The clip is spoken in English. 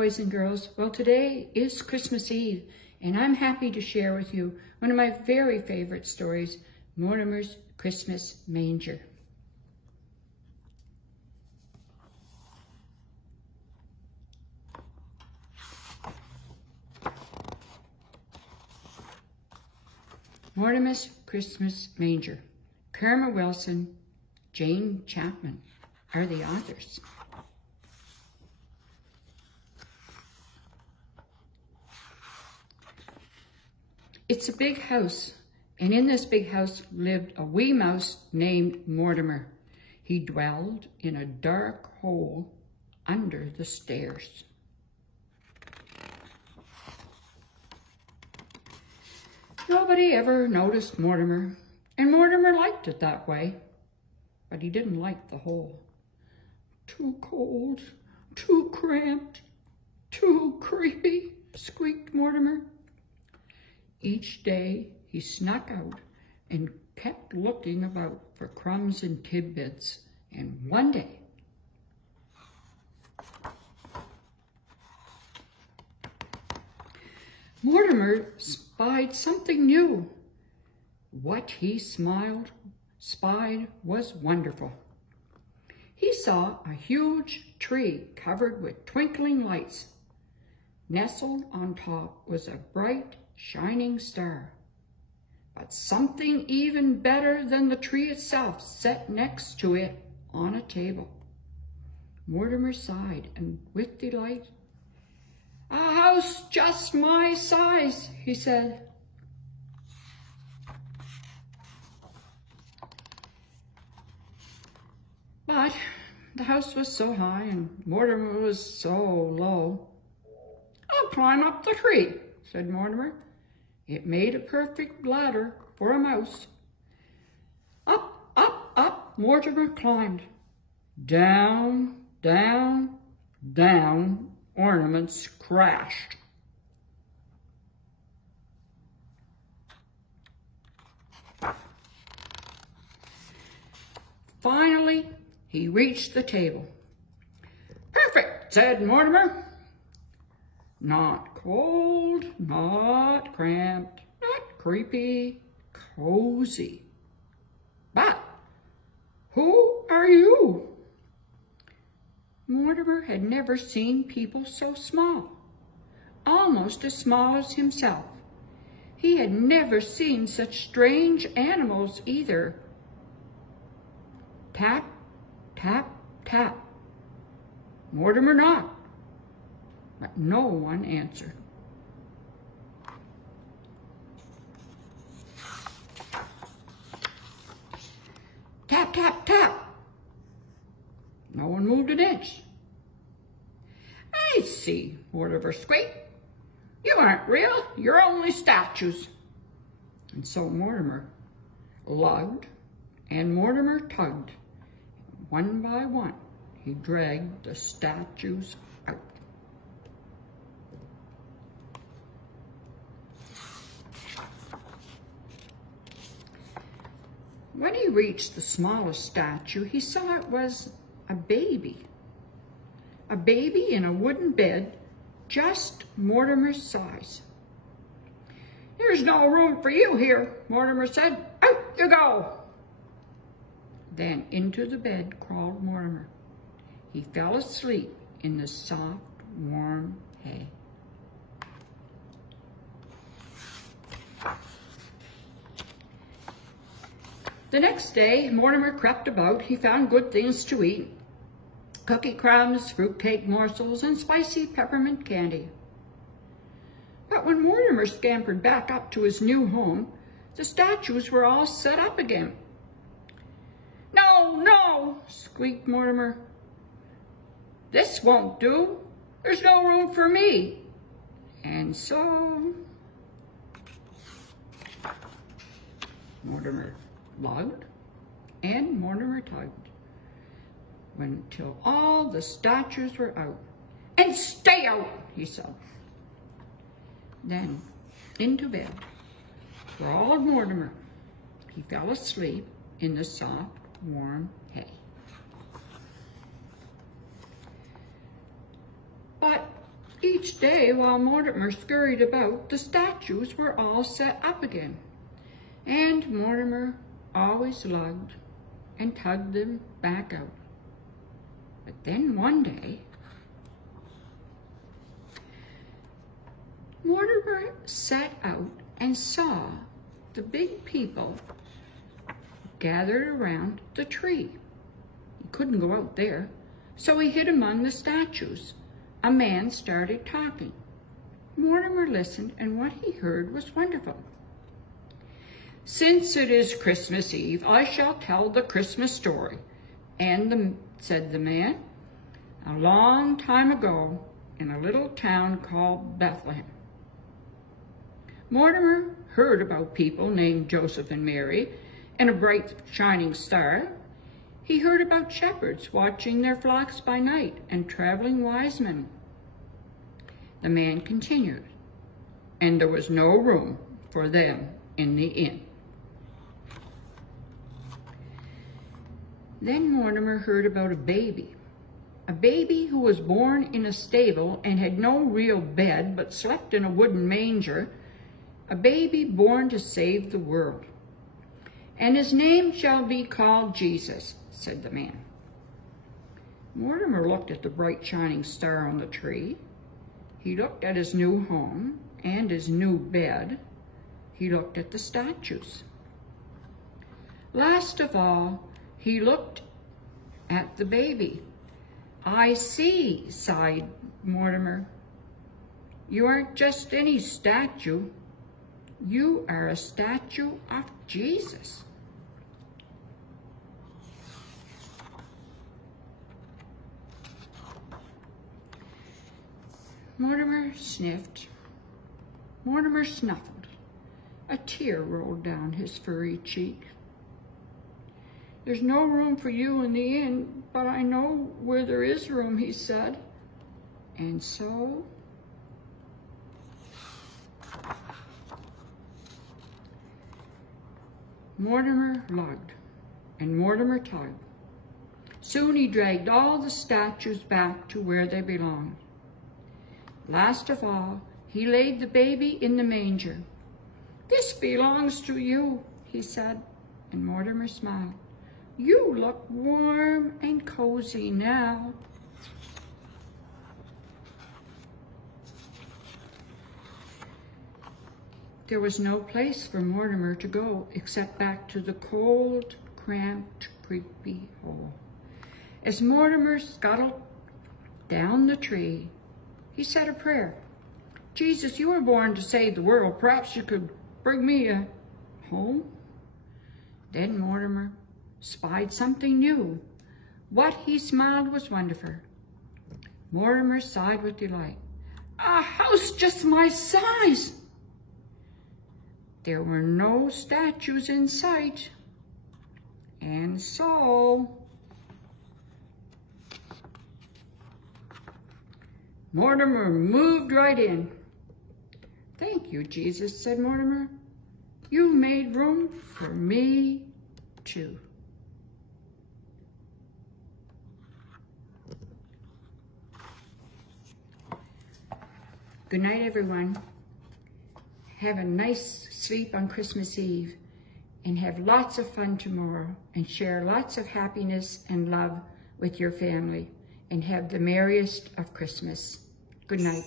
boys and girls. Well, today is Christmas Eve, and I'm happy to share with you one of my very favorite stories, Mortimer's Christmas Manger. Mortimer's Christmas Manger. Kerma Wilson, Jane Chapman are the authors. It's a big house, and in this big house lived a wee mouse named Mortimer. He dwelled in a dark hole under the stairs. Nobody ever noticed Mortimer, and Mortimer liked it that way, but he didn't like the hole. Too cold, too cramped, too creepy, squeaked Mortimer. Each day he snuck out and kept looking about for crumbs and tidbits, and one day, Mortimer spied something new. What he spied was wonderful. He saw a huge tree covered with twinkling lights. Nestled on top was a bright, shining star. But something even better than the tree itself sat next to it on a table. Mortimer sighed and with delight, "A house just my size," he said. But the house was so high and Mortimer was so low. "I'll climb up the tree," said Mortimer. It made a perfect ladder for a mouse. Up, up, up, Mortimer climbed. Down, down, down, ornaments crashed. Finally, he reached the table. "Perfect," said Mortimer. "Not cold, not cramped, not creepy, cozy. But who are you?" Mortimer had never seen people so small, almost as small as himself. He had never seen such strange animals either. Tap, tap, tap. Mortimer knocked, but no one answered. Tap, tap, tap. No one moved an inch. "I see," Mortimer squeaked. "You aren't real, you're only statues." And so Mortimer lugged and Mortimer tugged. One by one, he dragged the statues out. When he reached the smallest statue, he saw it was a baby. A baby in a wooden bed, just Mortimer's size. "There's no room for you here," Mortimer said. "Out you go." Then into the bed crawled Mortimer. He fell asleep in the soft, warm hay. The next day, Mortimer crept about. He found good things to eat. Cookie crumbs, fruitcake morsels, and spicy peppermint candy. But when Mortimer scampered back up to his new home, the statues were all set up again. "No, no," squeaked Mortimer. "This won't do. There's no room for me." And so Mortimer lugged and Mortimer tugged until all the statues were out. "And stay out," he said. Then into bed crawled Mortimer. He fell asleep in the soft, warm hay. But Each day while Mortimer scurried about, the statues were all set up again. And Mortimer always lugged and tugged them back out. But then one day, Mortimer sat out and saw the big people gathered around the tree. He couldn't go out there, so he hid among the statues. A man started talking. Mortimer listened, and what he heard was wonderful. "Since it is Christmas Eve, I shall tell the Christmas story." Said the man, "A long time ago, in a little town called Bethlehem." Mortimer heard about people named Joseph and Mary and a bright shining star. He heard about shepherds watching their flocks by night and traveling wise men. The man continued, "And there was no room for them in the inn." Then Mortimer heard about a baby who was born in a stable and had no real bed but slept in a wooden manger, a baby born to save the world. "And his name shall be called Jesus," said the man. Mortimer looked at the bright shining star on the tree. He looked at his new home and his new bed. He looked at the statues. Last of all, he looked at the baby. "I see," sighed Mortimer. "You aren't just any statue. You are a statue of Jesus." Mortimer sniffed. Mortimer snuffled. A tear rolled down his furry cheek. "There's no room for you in the inn, but I know where there is room," he said. And so Mortimer lugged and Mortimer tugged. Soon he dragged all the statues back to where they belonged. Last of all, he laid the baby in the manger. "This belongs to you," he said, and Mortimer smiled. "You look warm and cozy now." There was no place for Mortimer to go except back to the cold, cramped, creepy hole. As Mortimer scuttled down the tree, he said a prayer. "Jesus, you were born to save the world. Perhaps you could bring me a home?" Then Mortimer spied something new. What he smiled was wonderful. Mortimer sighed with delight. "A house just my size!" There were no statues in sight. And so Mortimer moved right in. "Thank you, Jesus," said Mortimer. "You made room for me, too." Good night, everyone. Have a nice sleep on Christmas Eve and have lots of fun tomorrow and share lots of happiness and love with your family and have the merriest of Christmas. Good night.